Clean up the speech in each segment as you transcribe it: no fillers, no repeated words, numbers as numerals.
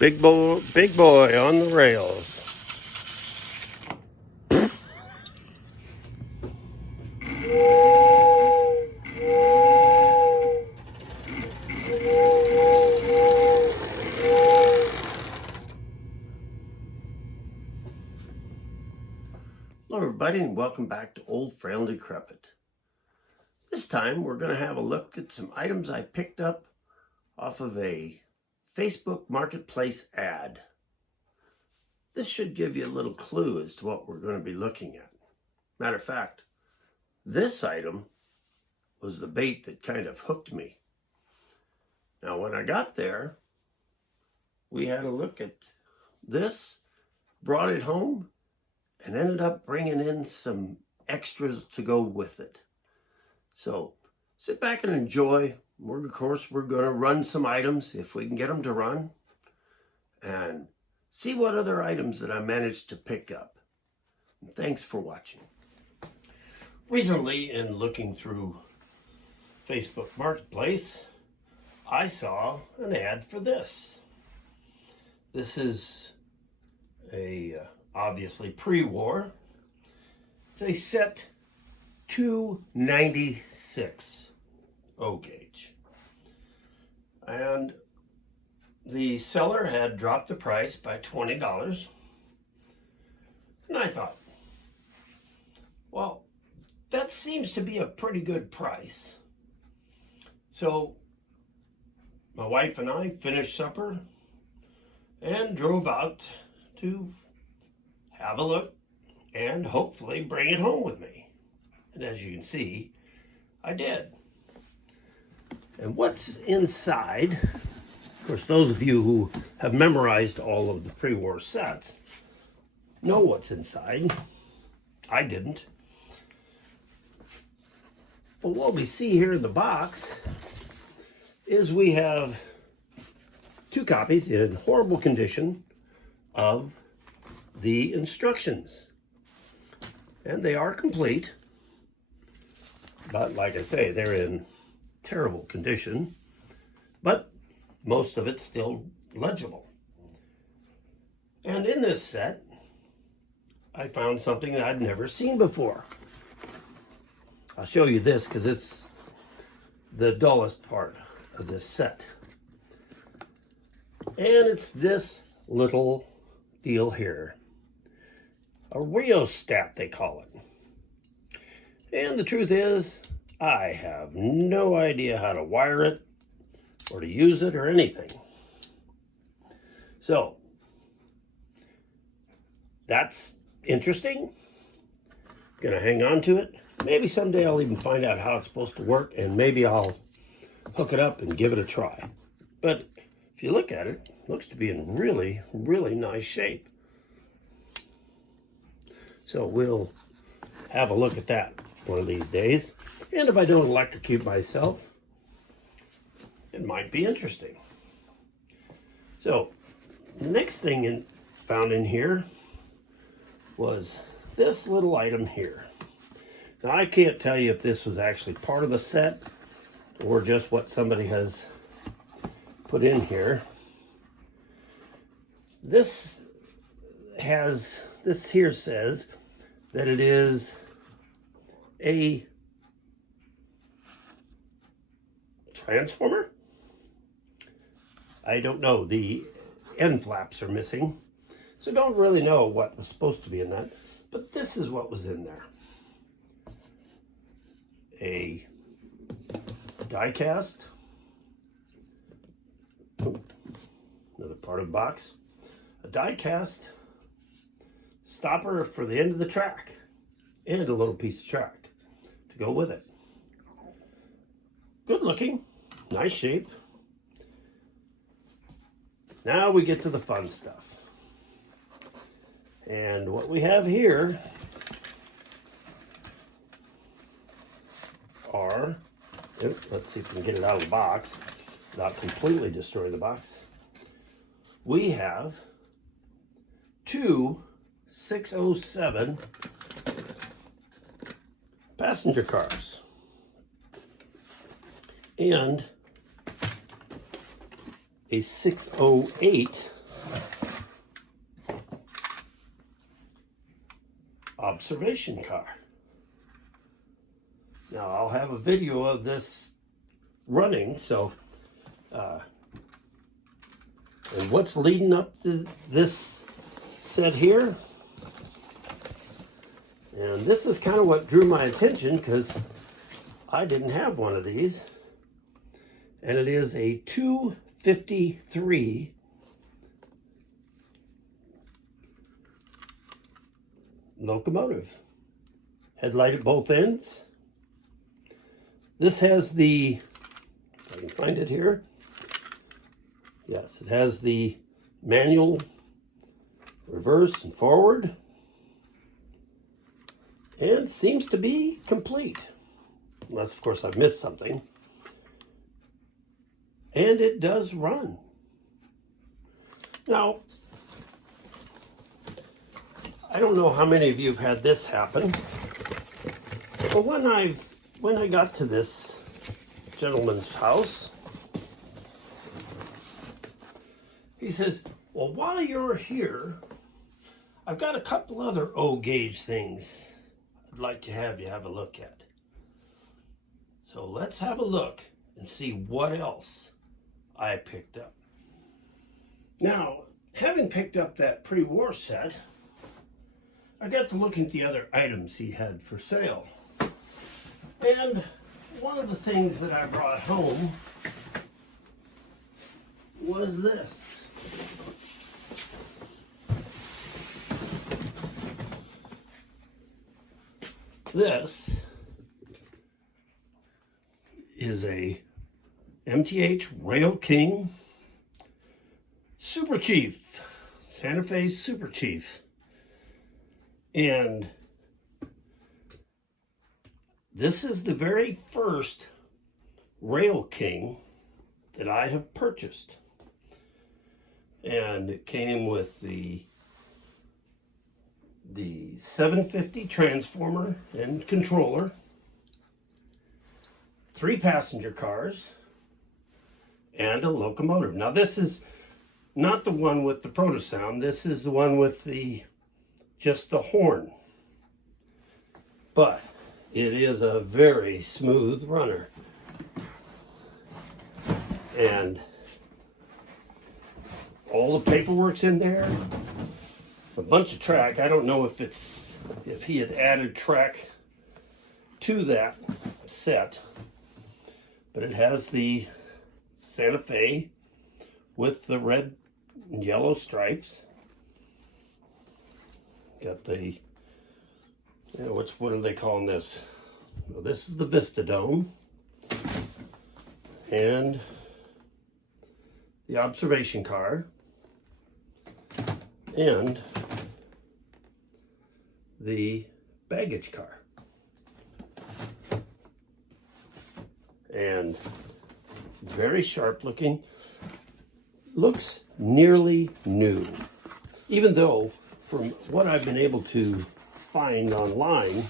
Big boy on the rails. Hello everybody and welcome back to Old Frail and Decrepit. This time we're going to have a look at some items I picked up off of a Facebook Marketplace ad. This should give you a little clue as to what we're going to be looking at. Matter of fact, this item was the bait that kind of hooked me. Now when I got there, we had a look at this, brought it home, and ended up bringing in some extras to go with it. So sit back and enjoy. Of course, we're going to run some items if we can get them to run and see what other items that I managed to pick up. And thanks for watching. Recently, in looking through Facebook Marketplace, I saw an ad for this. This is a obviously pre-war. It's a set 296 O gauge. And the seller had dropped the price by $20. And I thought, well, that seems to be a pretty good price. So my wife and I finished supper and drove out to have a look and hopefully bring it home with me. And as you can see, I did. And what's inside, of course, those of you who have memorized all of the pre-war sets know what's inside. I didn't. But what we see here in the box is we have two copies in horrible condition of the instructions. And they are complete. But like I say, they're in terrible condition. But most of it's still legible. And in this set, I found something that I'd never seen before. I'll show you this because it's the dullest part of this set. And it's this little deal here. A rheostat, they call it. And the truth is, I have no idea how to wire it or to use it or anything. So, that's interesting. Gonna hang on to it. Maybe someday I'll even find out how it's supposed to work, and maybe I'll hook it up and give it a try. But if you look at it, it looks to be in really, really nice shape. So we'll have a look at that one of these days. And if I don't electrocute myself, it might be interesting. So the next thing found in here was this little item here. Now I can't tell you if this was actually part of the set or just what somebody has put in here. This here says that it is a transformer. I don't know. The end flaps are missing, so don't really know what was supposed to be in that. But this is what was in there. A die cast. Oh, another part of the box. A die cast stopper for the end of the track and a little piece of track to go with it. Good looking, nice shape. Now we get to the fun stuff. And what we have here are, let's see if we can get it out of the box without completely destroying the box. We have two 607 passenger cars and a 608 observation car. Now I'll have a video of this running, so and what's leading up to this set here, and this is kind of what drew my attention because I didn't have one of these, and it is a 253 Locomotive. Headlight at both ends. This has the, if I can find it here, yes, it has the manual reverse and forward, and seems to be complete, unless of course I've missed something. And it does run. Now, I don't know how many of you have had this happen, but when I got to this gentleman's house, he says, well, while you're here, I've got a couple other O-gauge things I'd like to have you have a look at. So let's have a look and see what else I picked up. Now, having picked up that pre-war set, I got to looking at the other items he had for sale. And one of the things that I brought home was this. This is a MTH Rail King Super Chief, Santa Fe Super Chief. And this is the very first Rail King that I have purchased. And it came with the 750 transformer and controller, 3 passenger cars, and a locomotive. Now this is not the one with the proto sound. This is the one with just the horn. But it is a very smooth runner. And all the paperwork's in there. A bunch of track. I don't know if he had added track to that set, but it has the Santa Fe with the red and yellow stripes. Got the, what are they calling this? Well, this is the Vista Dome and the observation car and the baggage car. And very sharp looking, looks nearly new, even though from what I've been able to find online,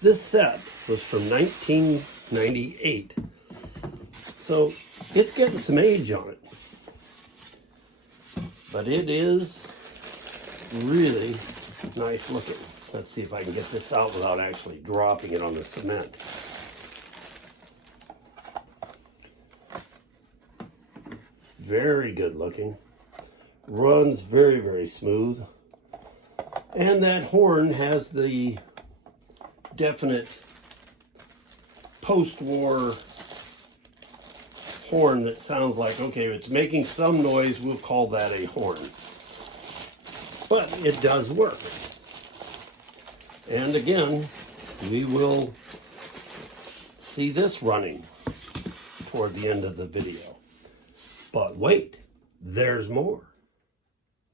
this set was from 1998. So it's getting some age on it. But it is really nice looking. Let's see if I can get this out without actually dropping it on the cement. Very good looking. Runs very, very smooth. And that horn has the definite post-war horn that sounds like, okay, it's making some noise, we'll call that a horn. But it does work. And again, we will see this running toward the end of the video. But wait, there's more.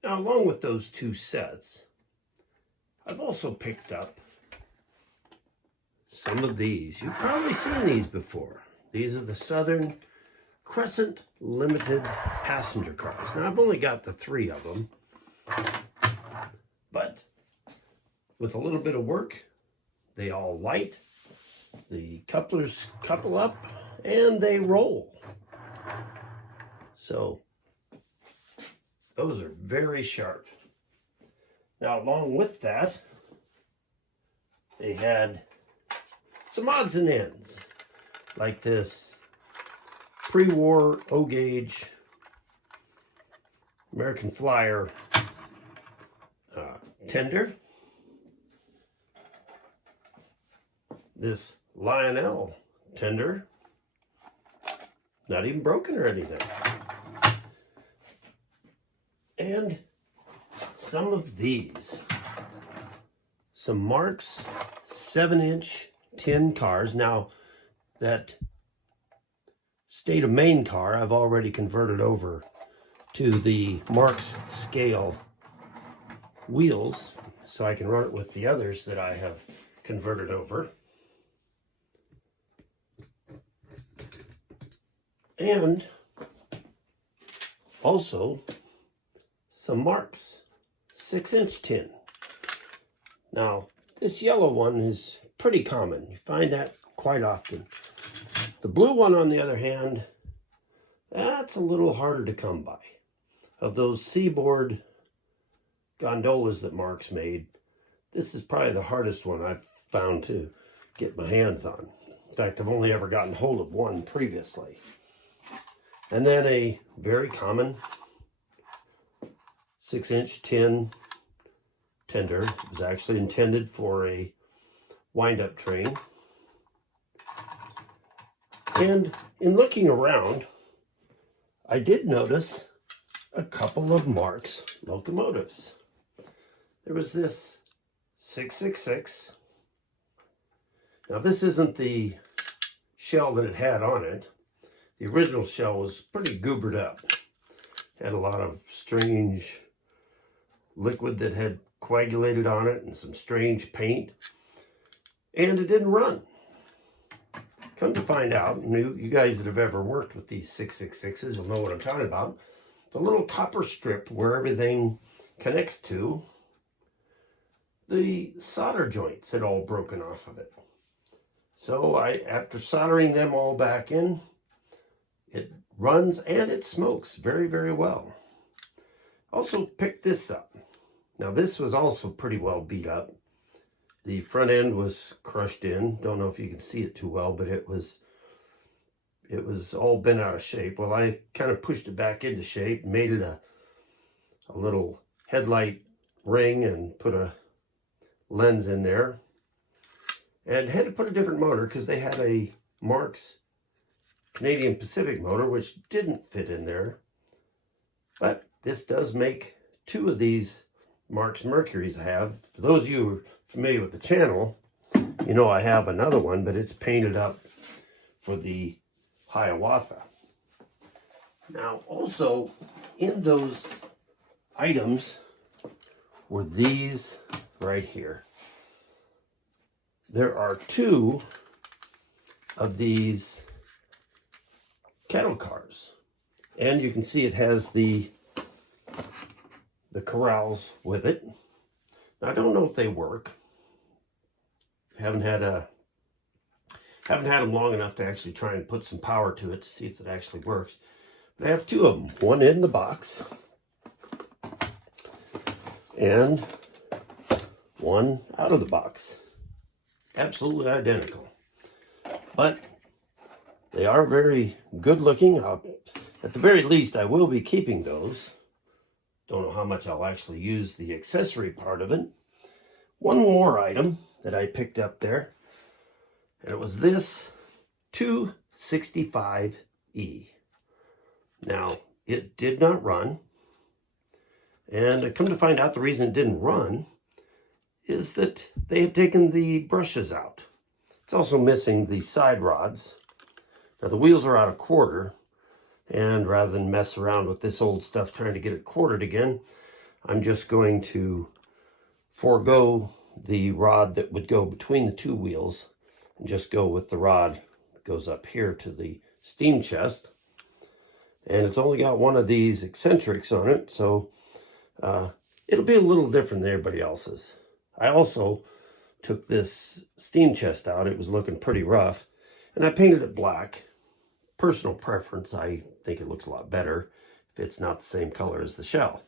Now, along with those two sets, I've also picked up some of these. You've probably seen these before. These are the Southern Crescent Limited passenger cars. Now, I've only got the 3 of them, but with a little bit of work, they all light, the couplers couple up, and they roll. So, Those are very sharp. Now, along with that, they had some odds and ends, like this pre-war O-gauge American Flyer tender. This Lionel tender, not even broken or anything. And some of these, some Marx 7-inch tin cars. Now, that State of Maine car I've already converted over to the Marx scale wheels, so I can run it with the others that I have converted over. And also some Marx 6-inch tin. Now, this yellow one is pretty common. You find that quite often. The blue one, on the other hand, that's a little harder to come by. Of those seaboard gondolas that Marx made, this is probably the hardest one I've found to get my hands on. In fact, I've only ever gotten hold of one previously. And then a very common 6-inch tin tender. It was actually intended for a wind-up train. And in looking around, I did notice a couple of Marx locomotives. There was this 666. Now, this isn't the shell that it had on it. The original shell was pretty goobered up. Had a lot of strange liquid that had coagulated on it and some strange paint. And it didn't run. Come to find out, you guys that have ever worked with these 666s will know what I'm talking about. The little copper strip where everything connects to, the solder joints had all broken off of it. So after soldering them all back in, it runs and it smokes very, very well. Also picked this up. Now, this was also pretty well beat up. The front end was crushed in. Don't know if you can see it too well, but it was all bent out of shape. Well, I kind of pushed it back into shape, made it a little headlight ring and put a lens in there. And had to put a different motor because they had a Marx Canadian Pacific motor, which didn't fit in there. But this does make two of these Marx Mercuries I have. For those of you who are familiar with the channel, you know I have another one, but it's painted up for the Hiawatha. Now, also in those items were these right here. There are two of these cattle cars, and you can see it has the corrals with it. Now, I don't know if they work. Haven't had them long enough to actually try and put some power to it to see if it actually works. But I have two of them, one in the box and one out of the box. Absolutely identical. But they are very good looking. At the very least, I will be keeping those. Don't know how much I'll actually use the accessory part of it. One more item that I picked up there, and it was this 265E. Now, it did not run, and I come to find out the reason it didn't run is that they had taken the brushes out. It's also missing the side rods. Now, the wheels are out a quarter, and rather than mess around with this old stuff trying to get it quartered again, I'm just going to forego the rod that would go between the two wheels and just go with the rod that goes up here to the steam chest. And it's only got one of these eccentrics on it, so it'll be a little different than everybody else's. I also took this steam chest out. It was looking pretty rough, and I painted it black. Personal preference, I think it looks a lot better if it's not the same color as the shell.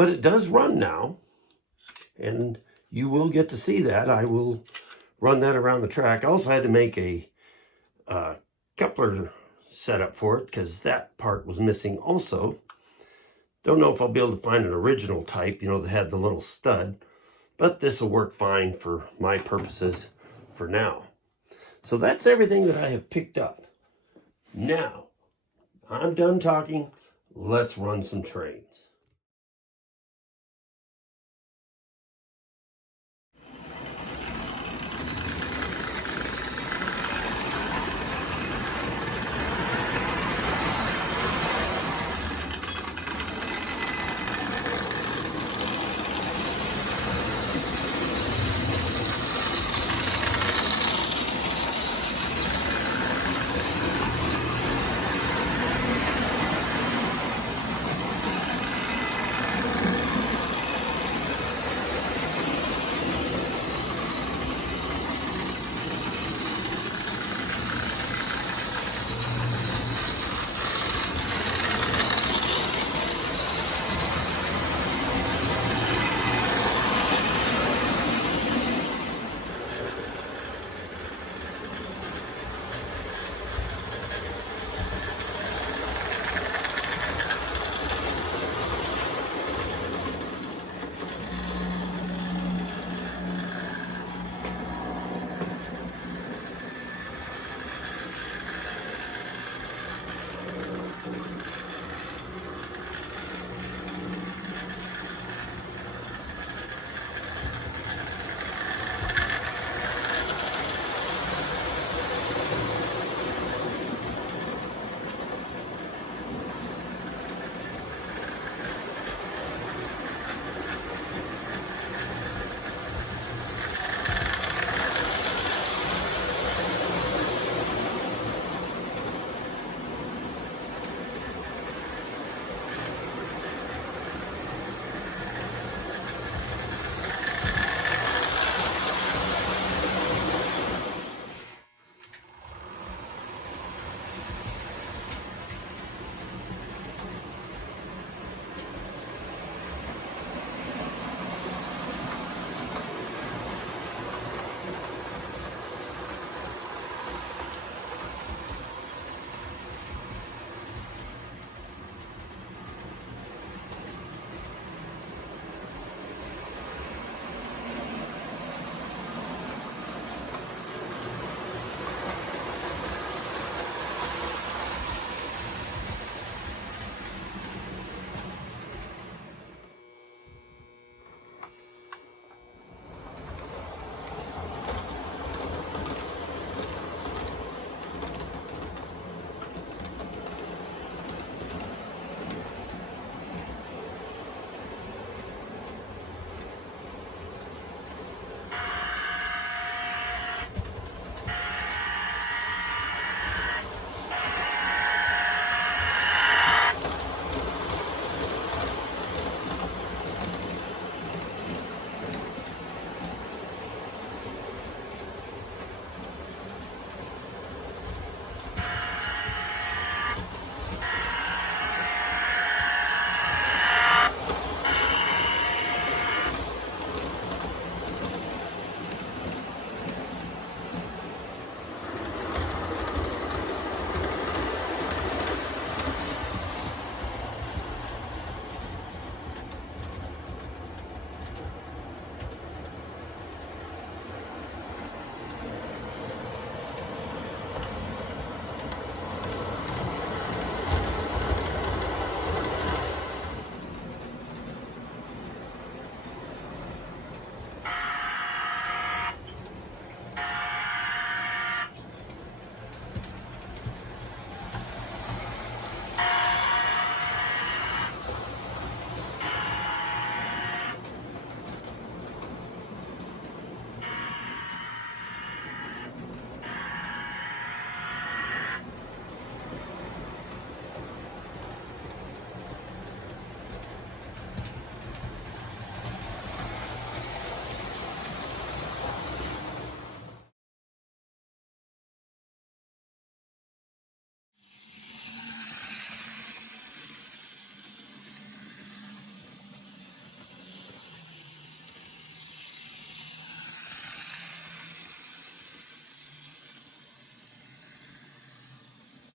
But it does run now, and you will get to see that. I will run that around the track. I also had to make a coupler setup for it because that part was missing also. Don't know if I'll be able to find an original type, that had the little stud, but this will work fine for my purposes for now. So that's everything that I have picked up. Now, I'm done talking. Let's run some trains.